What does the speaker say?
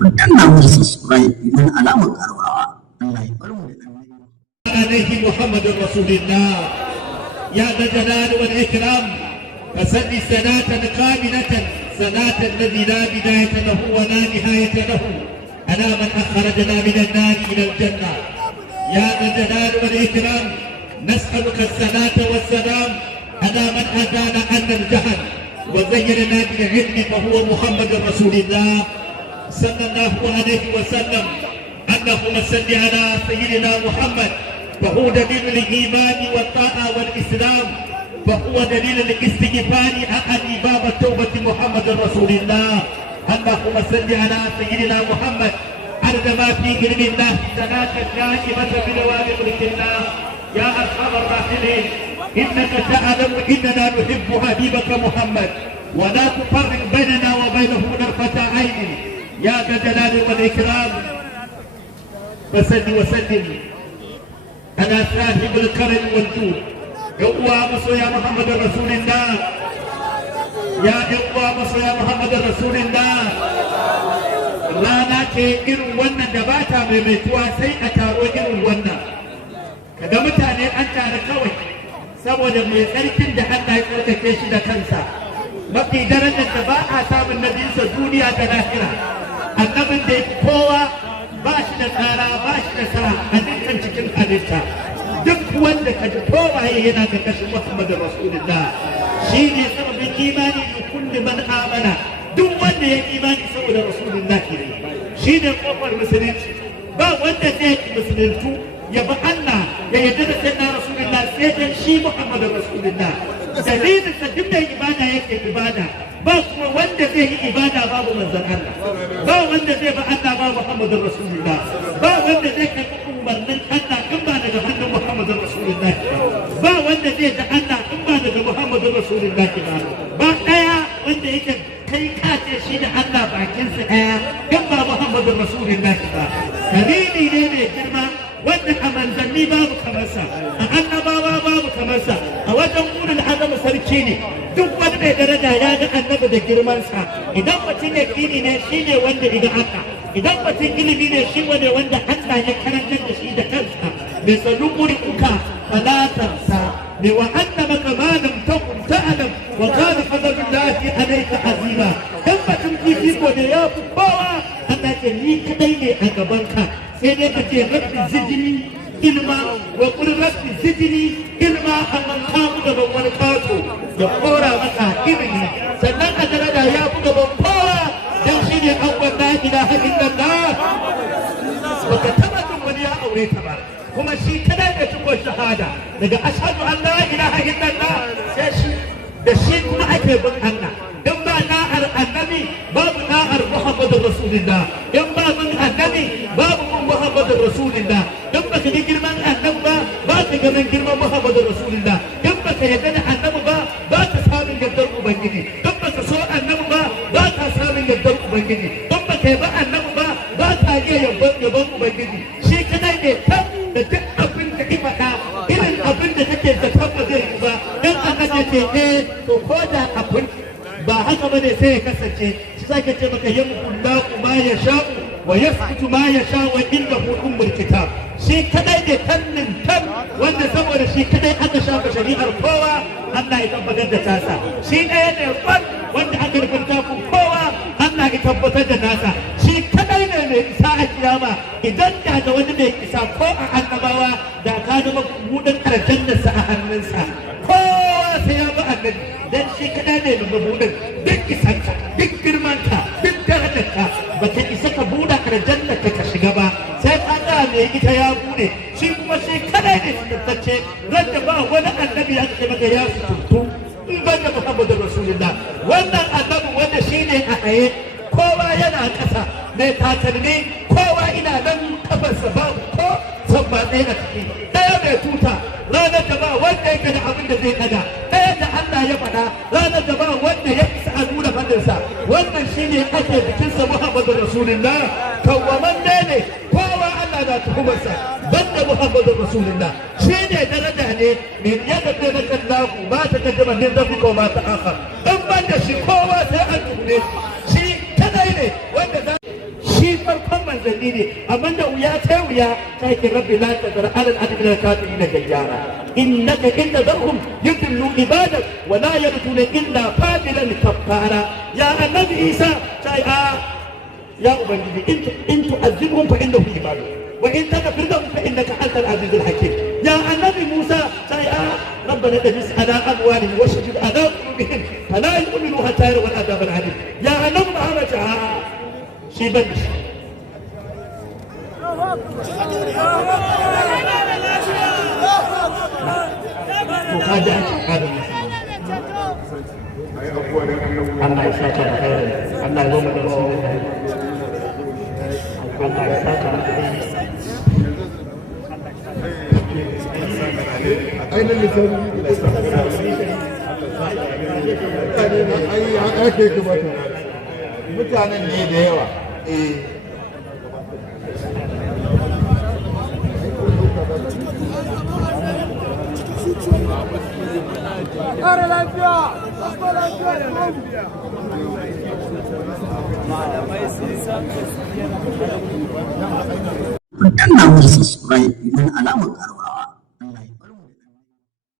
danna musu subscribe idan alamar karawa. Allah ya bar mu da عليه محمد رسول الله يا ذا الجلال والإكرام فسل صلاة كاملة صلاة الذي لا بداية له ولا نهاية له على من أخرجنا من النار إلى الجنة يا ذا الجلال والإكرام نسألك الصلاة والسلام على من أزال عنا الجهل وزيننا بالعلم فهو محمد رسول الله صلى الله عليه وسلم. اللهم صل على سيدنا محمد فهو دليل الإيمان والطاعة والإسلام فهو دليل الاستغفار أعني باب التوبة محمد رسول الله. اللهم صل على سيدنا محمد عدد ما في علم الله صلاة دائمة بدوام ملك الله. يا أرحم الراحمين إنك تعلم إننا نحب حبيبك محمد ولا تفرق بيننا وبينه طرفة عين يا ذا الجلال والإكرام. فسل وسلم على صاحب الكرم والجود يقوى مصر يا محمد رسول الله يا يقوى مصر يا محمد رسول الله. rana ce irin wannan da ba ta maimaituwa sai a taro irin wannan kaga mutane an tare kawai saboda mai tsarkin da Allah ya tsarkake shi da kansa mafi darajar da ba a samun nabinsa duniya da lahira annabin da kowa ba shi da tsara ba shi da tsara a dukkan cikin halitta duk wanda ka ji kowaye yana ga kashin Muhammadu Rasulullah shi ne sababin imani da kulli man amana duk wanda ya imani saboda Rasulullah ne shi ne kofar musulunci ba wanda zai yi musulunci ya bi Allah ya yarda da sayyidina Rasulullah sai dan shi Muhammadu Rasulullah dalilin sa duk da ibada yake ibada ba kuma wanda zai yi ibada babu manzon Allah ba wanda zai ba Allah ba Muhammadur Rasulullah ba wanda zai kai umarnin Allah in ba daga hannun Muhammadur Rasulullah ba wanda zai da Allah in ba daga Muhammadur Rasulullah ba daya wanda yake kai kace shi da Allah bakin sa daya in ba Muhammadur Rasulullah ba dalili ne mai girma wanda a manzanni babu kamar sa a annabawa babu kamar sa a wajen ulul azam sarki ne duk wani mai daraja ya ga annabi da girmansa idan mutum yakini ne shi ne wanda iga haka idan mutum ilimi ne shi ne wanda Allah ya karantar da shi da kansa mai sanu kuri uka falatarsa mai wa annama kama lam takun ta'lam wa kana fadlullahi alayka azima dan mutum fifiko ne ya fi kowa Allah ce ni kadai ne a gabanka sai dai ka ce rabbi zidni ilma wa qul rabbi zidni ilma amman kamu da wani kato ya kora maka ilimi sannan a daraja ya fi gaban kowa dan shi ne an wanda ilaha illallah baka taba jin wani ya aure ta ba kuma shi kadai da cikon shahada daga ashhadu an la ilaha illallah sai shi da shi kuma ake bin Allah dan ba na'ar annabi babu na'ar muhammadur rasulullah dan ba bin annabi babu bin muhammadur rasulullah dan baka ga girman annabi ba ka ga girman muhammadur rasulullah dan baka yarda da annabi ba ka samun yardar ubangiji dan baka so annabi ba ka samun yardar ubangiji dan baka yaba annabi ba ka iya yabon ubangiji shi kadai ne kan da duk abin da ki faɗa irin abin da kake da tabba zai yi ba dan aka ce to ko da abin ba haka bane sai ya kasance shi zaka ce maka yamullahu ma yasha'u wa yasqutu ma yasha'u wa indahu ummul kitab shi kadai ne tannin tan wanda saboda shi kadai aka shafa shari'ar kowa Allah ya tabbatar da tasa shi ɗaya ne wanda aka rubuta ku kowa Allah ya tabbatar da nasa shi kadai ne mai isa a kiyama idan da wani mai isa ko a annabawa da ka zama buɗin aljannarsa a hannunsa kowa sai ya bi annabi dan shi kadai ne mai buɗin duk isanka duk girmanka duk darajarka baka isa ka buɗe aljannarka ka shiga ba sai ka ga mai ita ya buɗe shi kuma shi kadai ne tsaftace wanda ba wani annabi ya ce maka ya sutuntu in ban da Muhammadu Rasulullah wannan annabi wanda shi ne a haye kowa yana ƙasa mai takalmi kowa ina nan kafarsa babu ko san ba ɗaya a ciki ɗaya mai tuta ranar da ba wanda yake da abin da zai ɗaga ɗaya da Allah ya faɗa ranar da ba wanda ya isa a nuna faɗinsa wannan shi ne ake bikinsa Muhammadu Rasulullah kawwamanne ne kowa Allah na tuhumarsa banda Muhammadu Rasulullah shi ne daraja ne mai yadda zai na kallahu ba ta kaddama ne zafi ko ba ta aka in banda shi kowa sai an tuhume shi kadai ne wanda shi manzanni ne amma da wuya ta wuya ta ki rabbi la tadra ala al-adl al-kafirin dayyara innaka in tadhum yudillu ibadak wa la yabtuna illa fadilan kaffara ya annabi isa sai ya ubangiji in tu'azzibhum fa innahu ibaduk wa in taghfir lahum fa innaka antal azizul hakim ya annabi musa sai ربنا تجلس على اموالهم واشدد على قلوبهم فلا يؤمنوا حتى يروا العذاب العليم يا انهم محمد شي بنش مفاجأة هذا الله يساك خيرا الله يوم الرسول الله يساك أين اللسان؟ أي ake kuma mutanen ne da yawa Ku danna musu subscribe domin alamar karuwa.